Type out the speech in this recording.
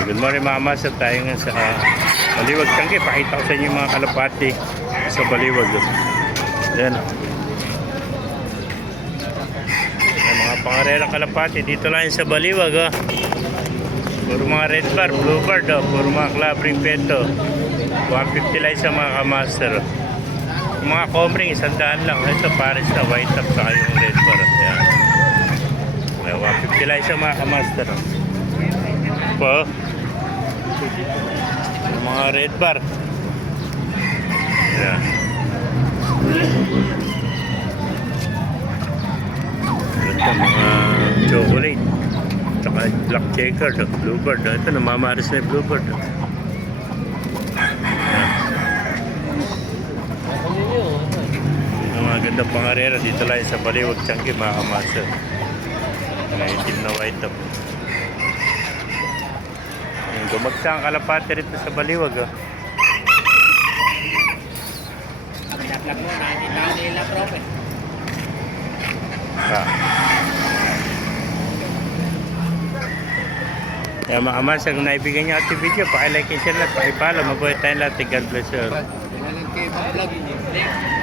Good morning mga master, tayo nga sa Baliwag Tangke. Pakita ko sa inyo yung mga kalapati sa Baliwag. Ayan. Ayan, mga pangarerang kalapati dito lang sa Baliwag. Puro mga red bar, blue bird, puro mga clubbing peto. 150 lang sa mga kamaster. Mga comring, 100 lang. Ito pares na white top sa yung red bar. Ayan. 150 lang sa mga kamaster. Po. Mga red bar. Ayan. Ito mga chocolate. Tsaka black checker, bluebird. Ito namamaris na yung bluebird. Ang mga gandang pangarera dito lang sa Baliwag Tangke mga kamaster. Mga itim na white top. Gumagsa ang kalapati rito sa Baliwag. Pinaplag mo, nakikita ko nila prof eh. Kaya mga kamaster, kung naibigyan nyo ating video, pakilike and share lahat, pakipalo, mabuhay tayong lahat. God bless you. Kailangan kayo pa-vlog.